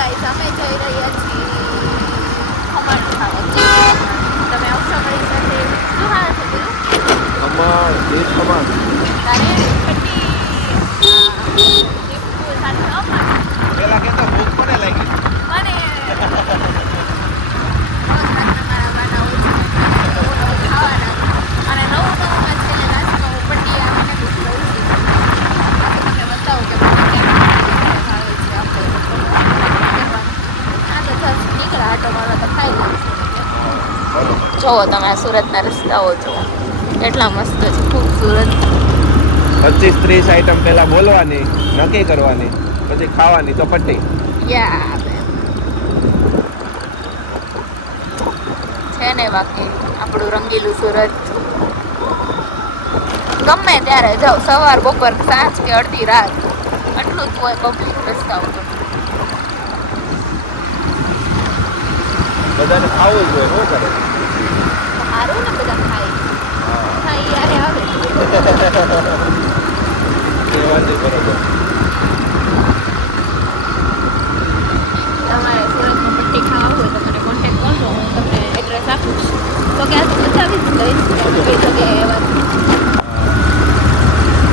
Guys અમે જઈ રહ્યા છીએ ખમણ ખાવા. તમે આવશો મારી સાથે? શું ખાવા છે પેલું? ખમણ, એ ખમણ. તારે પટ્ટી સાથે અમણ. પેલા કે તો ભૂખ કોને લાગી? મને મારા બાના ઓછું ખાવાના અને નવું છેલ્લે લાસ્ટમાં હું પટ્ટી આવીને લઉં છું. તમને બતાવું કે મને કેમ ભાવે છે આપણે આ તો જસ્ટ નીકળ્યા આટો મારવા તો ખાઈ લઉં છું. જોવો તમે સુરતના રસ્તાઓ જુઓ કેટલા મસ્ત છે, ખૂબસૂરત. 25-30 આઈટમ પેલા બોલવાની, નક્કી કરવાની, પછી ખાવાની તો પટ્ટી. યા છે ને બાકી આપણું રંગીલું સુરત. ગમે ત્યારે જાઓ, સવાર બપોર સાંજ કે અડધી રાત, આટલું જ હોય પબ્લિક રસ્તા ઉપર. બધાને ખાવું જ હોય, શું કરે? સારું ને બધા ખાય યારે આવે. એ વાત છે, બરોબર. તમારે સુરતમાં પટ્ટી ખાવા હોય તો મને કોન્ટેક્ટ કરજો, હું તમને એડ્રેસ આપું છું. તો કે આ તો બતાવી જ દઈશ કઈ જગ્યાએ એવા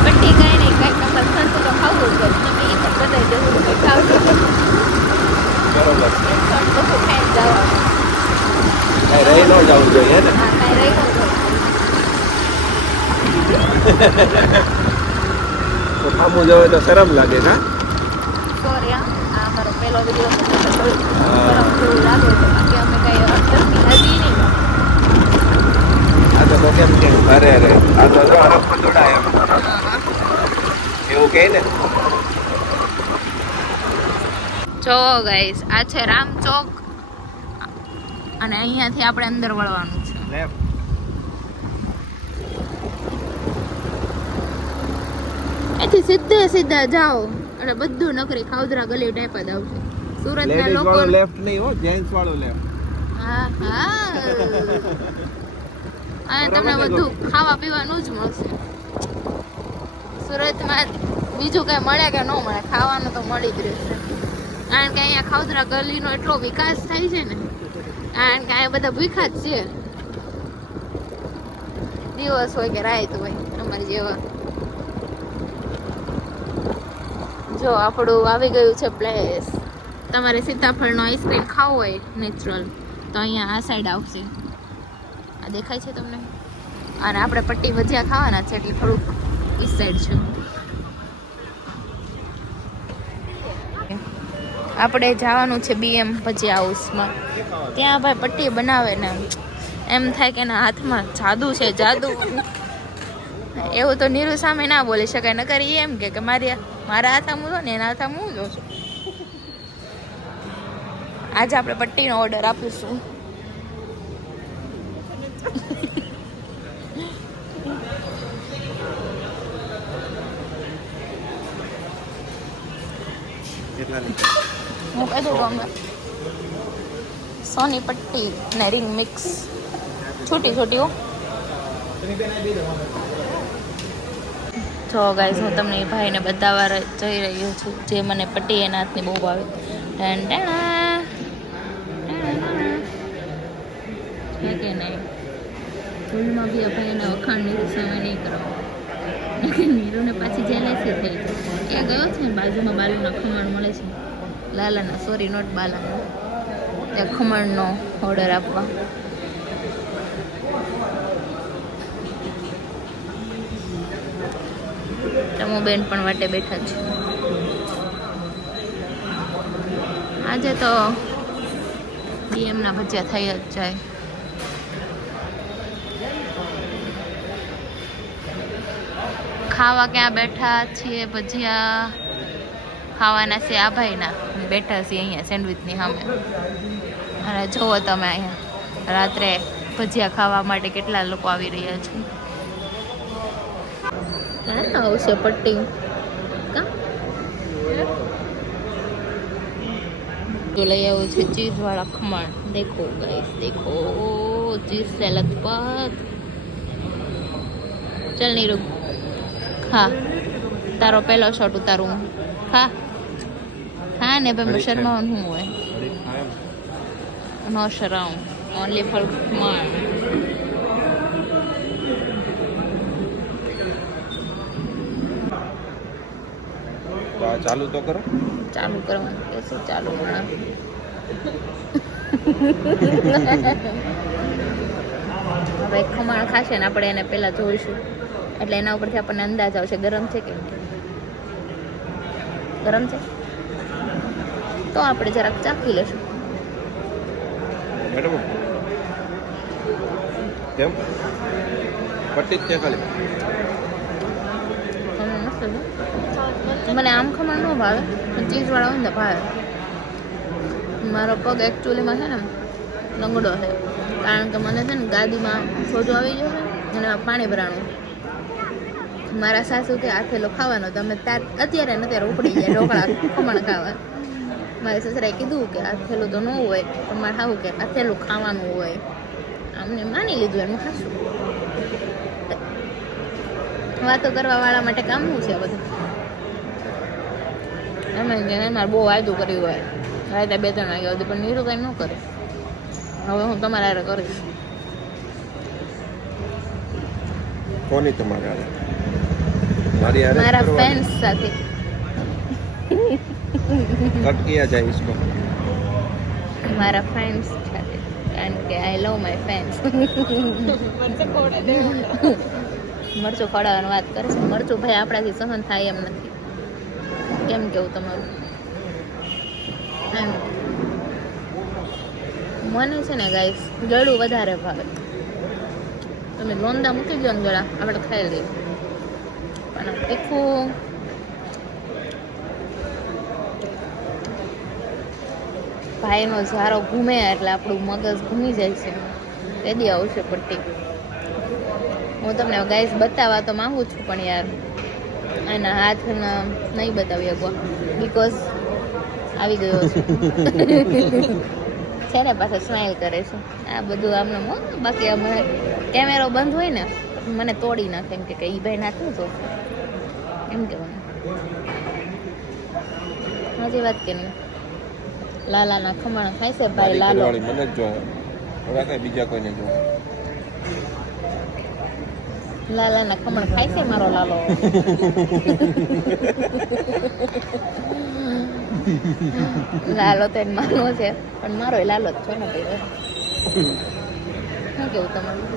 પટ્ટી કાંઈ નહીં, કાંઈક તમારે સસ્તું તો ખાવું જ હોય. તમે એ પણ બતાવી દેવું તો કંઈ ખાવજો બરોબર. તો ખાઈ જવાનું. કઈ રહી ન જવું જોઈએ ને. હા, કાંઈ રહી ન જાય. તો ખામું જવું તો શરમ લાગે ના. સોરી આ અમારો પહેલો વિડીયો છે તો થોડું ગરમ જેવું લાગે છે, બાકી અમે કાંઈ અંદરથી હજી નહીં. આ તો કેમ કેમ ઘરે રે, આ તો હરફમાં જોડાય એમ એવું કહે ને. જો ગાઈસ આ છે રામ ચોક અને અહીંયાથી આપણે અંદર વળવાનું છે. લેફ્ટ. એથી સીધા જાઓ એટલે બધું નકરી ખાવદરા ગલી ટાઈપ જ આવશે. સુરતના લેડીઝ લોકો વાળો લેફ્ટ નહીં હો, જેન્ટ્સ વાળો લેફ્ટ. હા હા અને તમને બધું ખાવા પીવાનું જ મળશે. સુરતમાં બીજું કઈ મળે કે ન મળે, ખાવાનું તો મળી જ રહેશે. કારણ કે અહીંયા ખાવદરા ગલીનો એટલો વિકાસ થાય છે ને, કારણ કે અહીંયા બધા ભૂખ્યા જ છે, દિવસ હોય કે રાત હોય અમારી જેવા. જો આપણું આવી ગયું છે પ્લેસ. તમારે સીતાફળનો આઈસ્ક્રીમ ખાવો હોય નેચરલ તો અહીંયા આ સાઈડ આવશે. આ દેખાય છે તમને? અને આપણે પટ્ટી ભજીયા ખાવાના છે એટલે થોડુંક ઈસ સાઈડ છે. આપણે જવાનું છે BM ભજીયા હાઉસમાં. ત્યાં ભાઈ પટ્ટી બનાવે ને એમ થાય કે એના હાથમાં જાદુ છે, જાદુ. એવું તો નીરુ સામે ના બોલી શકાય, નકર ઈ એમ કે મારા હાથમાં હું જો ને એના હાથમાં હું જોઉં છું. આજે આપણે પટ્ટીનો ઓર્ડર આપીશું. હું કહી દઉં અમે સોની પટ્ટી ને રિંગ મિક્સ છોટી છોટીઓ. જો ગાઈસ હું તમને એ ભાઈને બતાવવા જઈ રહ્યો છું જે મને પટ્ટી એના હાથની બહુ ભાવે. છે કે નહીં ફૂલમાં બી ભાઈના વખાણ નીરુ સામે નહીં કરવા, નીરુને પાછી જેલેસી થઈ. એ ગયો છે ને બાજુમાં બાલુના ખમણ મળે છે, લાલાના, સોરી નોટ બાલાના, ત્યાં ખમણનો ઓર્ડર આપવા. તમો બેન પણ વાટે બેઠા છે. આજે તો BMના ભજીયા થઈ જ જાય. ખાવા ક્યાં બેઠા છીએ? ભજીયા ખાવાના છે આ ભાઈના, બેઠા છીએ અહીંયા સેન્ડવિચની સામે. અને જુઓ તમે અહીંયા રાત્રે ભજીયા ખાવા માટે કેટલા લોકો આવી રહ્યા છે. ક્યાં આવશે પટ્ટી? જો લઈ આવ્યું છે ચીઝ વાળા ખમણ. દેખો ગાઈસ, દેખો ચીઝ સે લથપથ. ચલ નીરુ ખા, તારો પહેલો શોટ ઉતારું. ખા ખા ખા ને ભાઈ શરમાવાનું શું હોય ઘડીક ખાય એમ. નો શરમ ઓનલી ફોર ખમણ તો આ ચાલુ તો કરો. ચાલુ કરવાનું કે શું ચાલુ હમણાં હવે ખમણ ખાશે ને આપણે એને પહેલા જોઈશું એટલે એના ઉપરથી આપણને અંદાજ આવશે ગરમ છે કે નહીં. ગરમ છે તો આપણે જરાક ચાખી લેશું. મેડમ કેમ પટ્ટી જ છે ખાલી. ખમણ મસ્ત છે. મને આમ ખમણ ન ભાવે ચીઝવાળા હોય ને ભાવે. મારો પગ એકચ્યુઅલીમાં છે ને લંગડો છે કારણ કે મને છે ને ગાદીમાં સોજો આવી ગયો છે અને એમાં પાણી ભરાણું. મારા સાસુ કે આ થેલો ખાવાનો તો અમે અત્યારે ને અત્યારે ઉપડી જાય ઢોકળા ખમણ ખાવા. મારા સસરાએ કીધું કે આ થેલું તો ન હોય પણ મારે ખાવું કે આ થેલું ખાવાનું હોય. અમને માની લીધું એનું ખાશું. વાતો કરવા વાળા માટે કામનું છે બધું. અમે મારે બહુ વાયદું કર્યું હોય રાતે 2-3 વાગ્યા સુધી પણ નીરું કંઈ ન કરે. હવે હું તમારા હારે કરીશ. કોની તમારે હારે? મારી હારે મારા કરવાની. ફ્રેન્ડ્સ સાથે કટ કિયા જાય इसको. મારા ફ્રેન્ડ્સ સાથે કારણ કે આઈ લવ માય ફ્રેન્ડ્સ. મરચું ખવડાવવાની વાત કરે છે. મરચું ભાઈ આપણાથી સહન થાય એમ નથી. કેમ કેવું તમારું? એમ મને છે ને ગાઈસ ગળું વધારે ભાવે. તમે લોંદા મૂકી દો ને ગળા આપણે ખાઈ લઈએ પણ તીખું ભાઈનો ઝારો ઘૂમે એટલે આપણું મગજ ઘૂમી જાય છે. તેદી આવશે પટ્ટી. હું તમને ગાઈસ બતાવવા તો માંગુ છું પણ યાર એના હાથ નહીં બતાવી શકો બીકોઝ આવી ગયો છે ને પાછા સ્માઇલ કરે છે. આ બધું આમને બાકી આ મને કેમેરો બંધ હોય ને મને તોડી નાખે એમ કે એ ભાઈ નાખું તો એમ કહેવાનું. હાજી વાત કે નહીં? લાલાના ખમણ ખાય છે ભાઈ લાલો. મને જ જોવે હવે કઈ બીજા કોઈને જોવે. લાલાના ખમણ ખાય છે મારો લાલો. લાલો તો એને માનો છે પણ મારો લાલો જ છો ને ભાઈ. શું કેવું તમારું?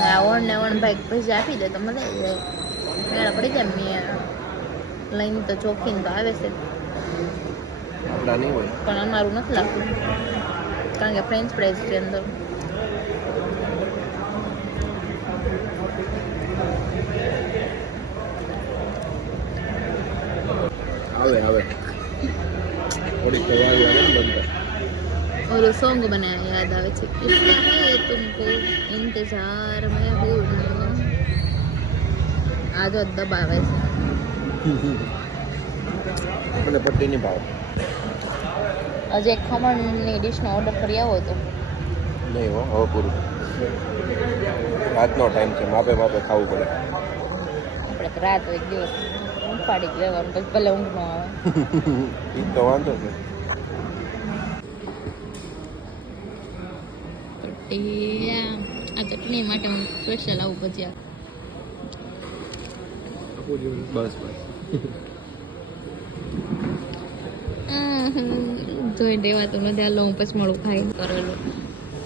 હા ઓણ ને ઓણ ભાઈ પૈસા આપી દે તો મજા આવી જાય. મેળા પડી જાય. મેં લઈને તો ચોખીને તો આવે છે આપણા નહીં હોય. પણ અમારું નથી લાગતું કારણ કે ફ્રેન્ચ ફ્રાઈઝ છે અંદર. આવે આવે થોડી કવાઈ આવે ને બનતા. ઓલું સોંગ મને યાદ આવે છે કિસને મેં તુમકો ઇંતજાર મેં હું. આ જો દબાવે છે. મને પટ્ટી નહીં ભાવે. હજી એક ખમણની ડીશનો ઓર્ડર કરી આવો તો નહીં હો હવે પૂરું. રાતનો ટાઈમ છે માપે માપે ખાવું પડે. આપણે તો રાત હોય દિવસ ઉપાડી જ લેવાનું પછી ભલે ઊંઘ ન આવે. એ તો વાંધો છે. આ ચટણી માટે હું સ્પેશિયલ આવું ભજીયા. બસ બસ જોઈ દેવાતું નથી. હાલો હું પછી મળું ખાઈ કરેલો.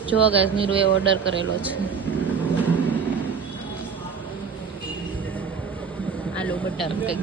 જો ગાઈસ નીરુએ ઓર્ડર કરેલો છે આલુ બટર કંઈક